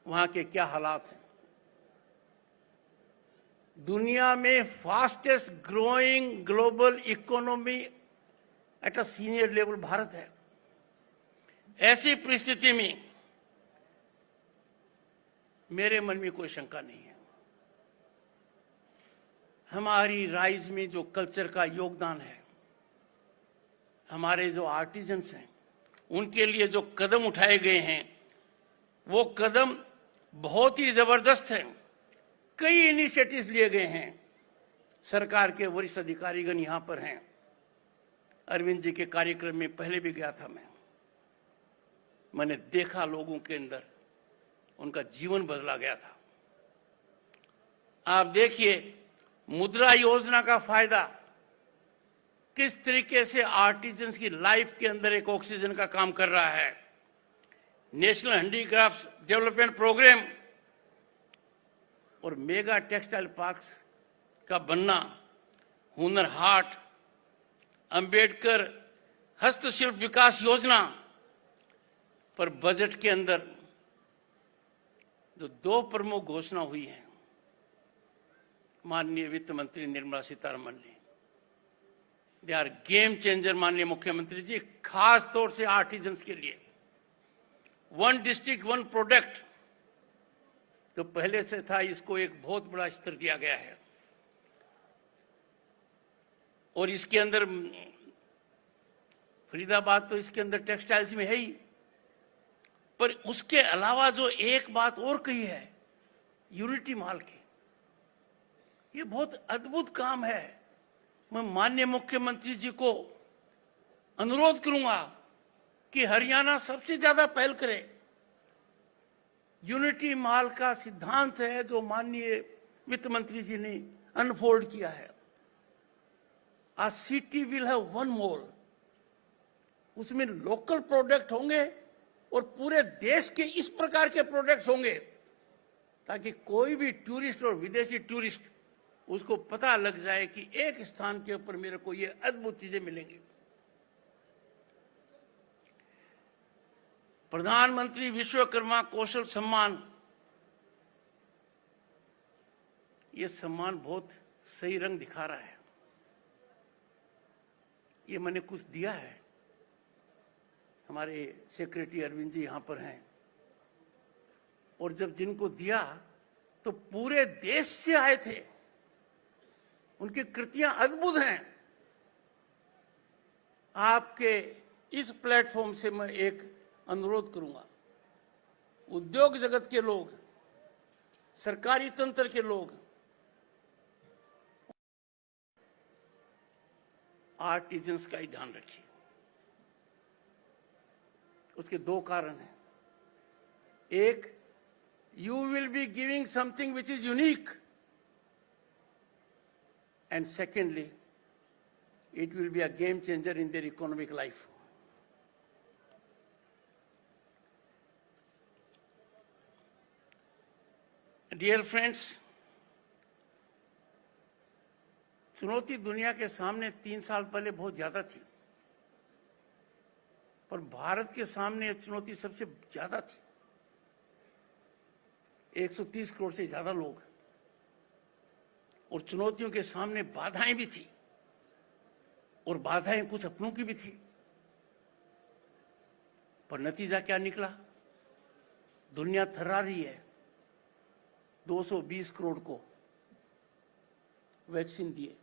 वहां के क्या हालात हैं। दुनिया में fastest growing global economy at a senior level Bharat है। ऐसी परिस्थिति में मेरे मन में कोई शंका नहीं है, हमारी राइज में जो कल्चर का योगदान है, हमारे जो आर्टिजन्स हैं, उनके लिए जो कदम उठाए गए हैं, वो कदम बहुत ही जबरदस्त हैं। कई इनिशिएटिव्स लिए गए हैं, सरकार के वरिष्ठ अधिकारीगण यहां पर हैं। अरविंद जी के कार्यक्रम में पहले भी गया था मैंने देखा लोगों के अंदर उनका जीवन बदला गया था। आप देखिए मुद्रा योजना का फायदा किस तरीके से आर्टिजन्स की लाइफ के अंदर एक ऑक्सीजन का काम कर रहा है। नेशनल हैंडीक्राफ्ट डेवलपमेंट प्रोग्राम और मेगा टेक्सटाइल पार्क्स का बनना, हुनर हाट, अंबेडकर हस्तशिल्प विकास योजना पर बजट के अंदर जो 2 प्रमुख घोषणा हुई है माननीय वित्त मंत्री निर्मला सीतारमण ने, दे आर गेम चेंजर। माननीय मुख्यमंत्री जी, खास तौर से आर्टिजन्स के लिए 1 डिस्ट्रिक्ट 1 प्रोडक्ट तो पहले से था, इसको एक बहुत बड़ा स्तर दिया गया है। और इसके अंदर फरीदाबाद तो इसके अंदर टेक्सटाइल्स में है ही, पर उसके अलावा जो एक बात और कही है यूनिटी मॉल की, ये बहुत अद्भुत काम है। मैं माननीय मुख्यमंत्री जी को अनुरोध करूंगा कि हरियाणा सबसे ज्यादा पहल करे। यूनिटी मॉल का सिद्धांत है जो माननीय वित्त मंत्री जी ने अनफोल्ड किया है। आ सिटी विल हैव 1 मॉल, उसमें लोकल प्रोडक्ट होंगे और पूरे देश के इस प्रकार के प्रोडक्ट्स होंगे ताकि कोई भी टूरिस्ट और विदेशी टूरिस्ट उसको पता लग जाए कि एक स्थान के ऊपर मेरे को ये अद्भुत चीजें मिलेंगी। प्रधानमंत्री विश्वकर्मा कौशल सम्मान, ये सम्मान बहुत सही रंग दिखा रहा है। ये मैंने कुछ दिया है, हमारे सेक्रेटरी अरविंद जी यहां पर हैं, और जब जिनको दिया तो पूरे देश से आए थे। उनकी कृतियां अद्भुत हैं। आपके इस प्लेटफॉर्म से मैं एक अनुरोध करूंगा, उद्योग जगत के लोग, सरकारी तंत्र के लोग आर्टिजन्स का ही ध्यान रखिए। उसके 2 कारण हैं। एक, you will be giving something which is unique, and secondly, it will be a game changer in their economic life. Dear friends, चुनौती दुनिया के सामने 3 साल पहले बहुत ज्यादा थी, पर भारत के सामने ये चुनौती सबसे ज्यादा थी। 130 करोड़ से ज्यादा लोग, और चुनौतियों के सामने बाधाएं भी थी, और बाधाएं कुछ अपनों की भी थी। पर नतीजा क्या निकला? दुनिया थर्रा रही है। 220 करोड़ को वैक्सीन दिए,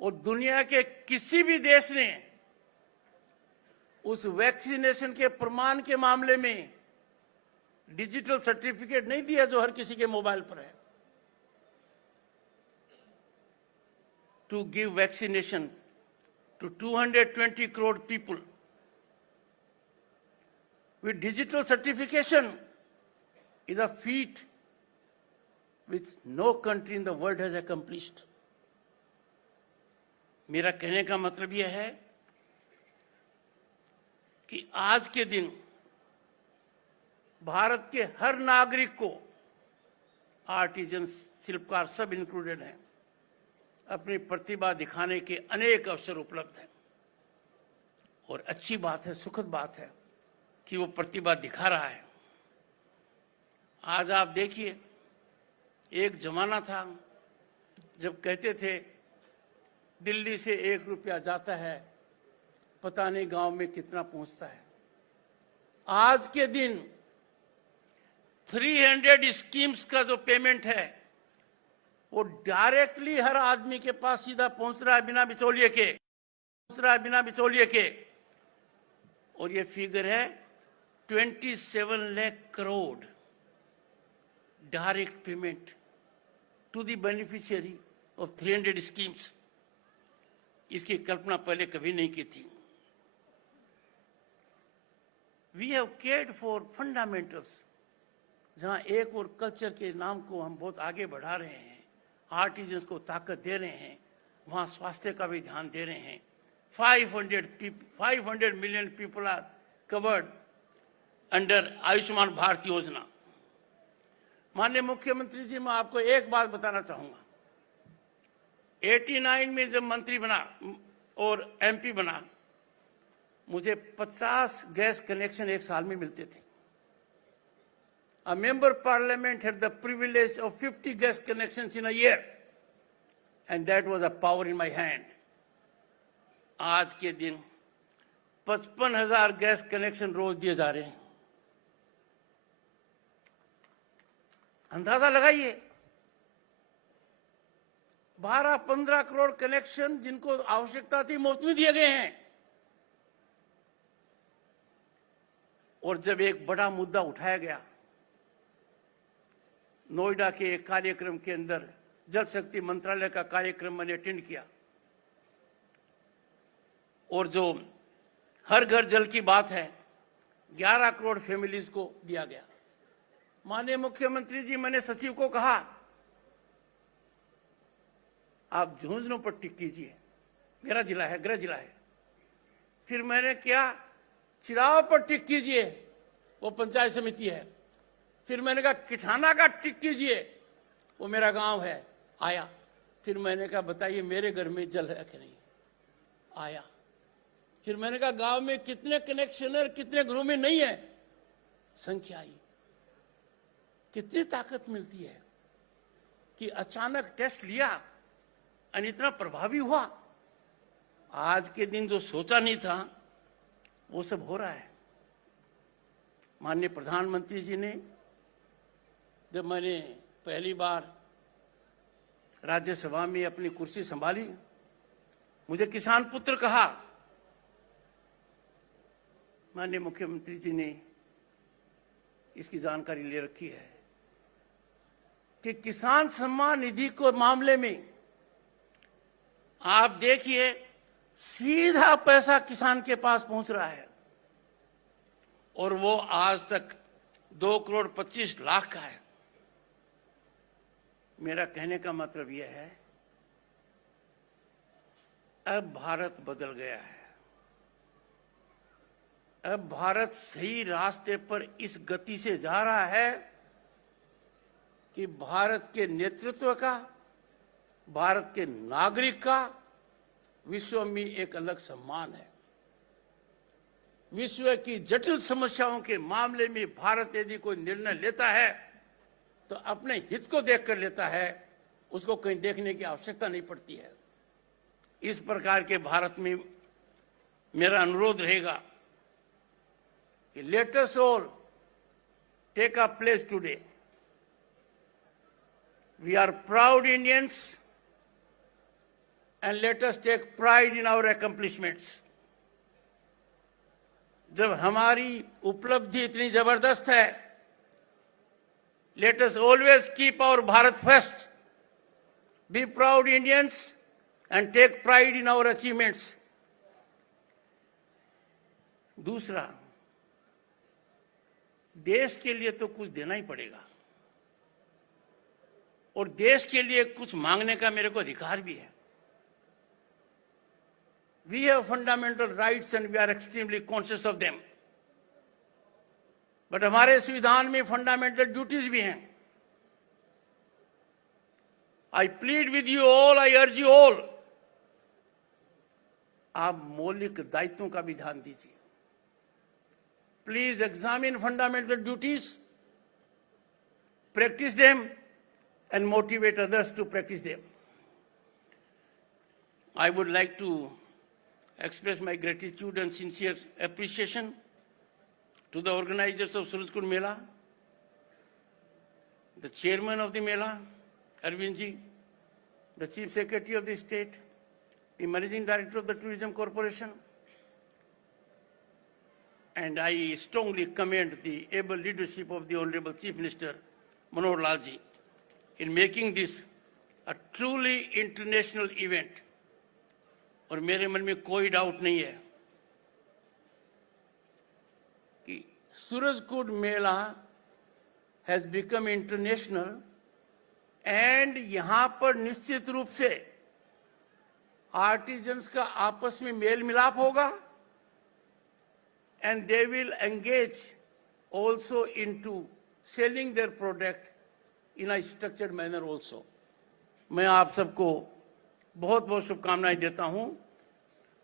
और दुनिया के किसी भी देश ने उस वैक्सीनेशन के प्रमाण के मामले में डिजिटल सर्टिफिकेट नहीं दिया जो हर किसी के मोबाइल पर है। To give vaccination to 220 crore people with digital certification is a feat which no country in the world has accomplished. मेरा कहने का मतलब यह है कि आज के दिन भारत के हर नागरिक को, आर्टिजन, शिल्पकार सब इंक्लूडेड हैं, अपनी प्रतिभा दिखाने के अनेक अवसर उपलब्ध हैं। और अच्छी बात है, सुखद बात है कि वो प्रतिभा दिखा रहा है। आज आप देखिए, एक जमाना था जब कहते थे दिल्ली से 1 रुपया जाता है, पता नहीं गांव में कितना पहुंचता है। आज के दिन 300 स्कीम्स का जो पेमेंट है वो डायरेक्टली हर आदमी के पास सीधा पहुंच रहा है, बिना बिचौलिए के। और ये फिगर है 27 lakh crore direct payment to the beneficiary of 300 schemes. इसकी कल्पना पहले कभी नहीं की थी। We have cared for fundamentals, जहां एक और कल्चर के नाम को हम बहुत आगे बढ़ा रहे हैं, आर्टिजन्स को ताकत दे रहे हैं, वहां स्वास्थ्य का भी ध्यान दे रहे हैं। 500 million people are covered under Ayushman Bharat Yojana. माननीय मुख्यमंत्री जी, मैं आपको एक बात बताना चाहूंगा। 89 में जब मंत्री बना और एमपी बना, मुझे 50 गैस कनेक्शन एक साल में मिलते थे। A member parliament had the privilege of 50 gas connections in a year, and that was a power in my hand. आज के दिन 55,000 गैस कनेक्शन रोज दिए जा रहे हैं। अंदाजा लगाइए, 12-15 करोड़ कनेक्शन जिनको आवश्यकता थी मुफ्त में दिए गए हैं। और जब एक बड़ा मुद्दा उठाया गया, नोएडा के एक कार्यक्रम के अंदर जल शक्ति मंत्रालय का कार्यक्रम मैंने अटेंड किया, और जो हर घर जल की बात है, 11 करोड़ फैमिलीज को दिया गया। माननीय मुख्यमंत्री जी, मैंने सचिव को कहा, आप झुंझुनू पर टिक कीजिए, मेरा जिला है, गृह जिला है। फिर मैंने क्या, चिराव पर टिक कीजिए, वो पंचायत समिति है। फिर मैंने कहा किठाना का टिक कीजिए, वो मेरा गांव है, आया। फिर मैंने कहा बताइए मेरे घर में जल है कि नहीं, आया। फिर मैंने कहा गांव में कितने कनेक्शन है, कितने घरों में नहीं है, संख्या आई। कितनी ताकत मिलती है कि अचानक टेस्ट लिया और इतना प्रभावी हुआ। आज के दिन जो सोचा नहीं था वो सब हो रहा है। माननीय प्रधानमंत्री जी ने, जब मैंने पहली बार राज्यसभा में अपनी कुर्सी संभाली, मुझे किसान पुत्र कहा। माननीय मुख्यमंत्री जी ने इसकी जानकारी ले रखी है कि किसान सम्मान निधि को मामले में आप देखिए, सीधा पैसा किसान के पास पहुंच रहा है, और वो आज तक 2,25,00,000 का है। मेरा कहने का मतलब यह है, अब भारत बदल गया है। अब भारत सही रास्ते पर इस गति से जा रहा है कि भारत के नेतृत्व का, भारत के नागरिक का विश्व में एक अलग सम्मान है। विश्व की जटिल समस्याओं के मामले में भारत यदि कोई निर्णय लेता है तो अपने हित को देखकर लेता है, उसको कहीं देखने की आवश्यकता नहीं पड़ती है। इस प्रकार के भारत में मेरा अनुरोध रहेगा कि let us all take a place today. We are proud Indians, and let us take pride in our accomplishments. जब हमारी उपलब्धि इतनी जबरदस्त है, let us always keep our Bharat first. Be proud Indians and take pride in our achievements. दूसरा, देश के लिए तो कुछ देना ही पड़ेगा, और देश के लिए कुछ मांगने का मेरे को अधिकार भी है। We have fundamental rights and we are extremely conscious of them. But हमारे संविधान में fundamental duties भी हैं। I plead with you all, I urge you all, आप मौलिक दायित्वों का भी ध्यान दीजिए। Please examine fundamental duties, practice them, and motivate others to practice them. I would like to express my gratitude and sincere appreciation to the organizers of Surajkund Mela, the chairman of the Mela, Arvind Ji, the chief secretary of the state, the managing director of the Tourism Corporation, and I strongly commend the able leadership of the Honorable Chief Minister Manohar Lal Ji in making this a truly international event. और मेरे मन में कोई डाउट नहीं है कि सूरजकुंड मेला हैज बिकम इंटरनेशनल एंड यहां पर निश्चित रूप से आर्टिजन्स का आपस में मेल मिलाप होगा and they will engage also into selling their product in a structured manner also. मैं आप सबको बहुत बहुत शुभकामनाएं देता हूं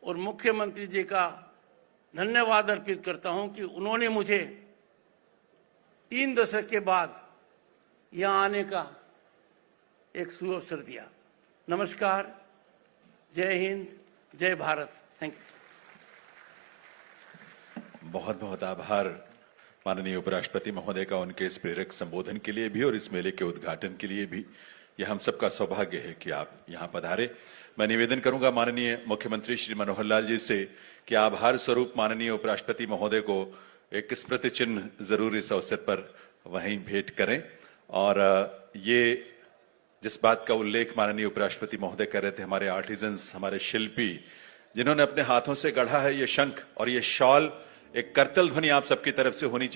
और मुख्यमंत्री जी का धन्यवाद अर्पित करता हूं कि उन्होंने मुझे 3 दशक के बाद यहां आने का एक सुअवसर दिया। नमस्कार, जय हिंद, जय भारत। Thank you. बहुत बहुत आभार माननीय उपराष्ट्रपति महोदय का उनके इस प्रेरक संबोधन के लिए भी और इस मेले के उद्घाटन के लिए भी। यह हम सबका सौभाग्य है कि आप यहां पधारे। मैं निवेदन करूंगा माननीय मुख्यमंत्री श्री मनोहर लाल जी से कि आभार स्वरूप माननीय उपराष्ट्रपति महोदय को एक स्मृति चिन्ह जरूर इस अवसर पर वहीं भेंट करें। और ये जिस बात का उल्लेख माननीय उपराष्ट्रपति महोदय कर रहे थे, हमारे आर्टिजन्स, हमारे शिल्पी जिन्होंने अपने हाथों से गढ़ा है ये शंख और ये शॉल, एक करतल ध्वनि आप सबकी तरफ से होनी चाहिए।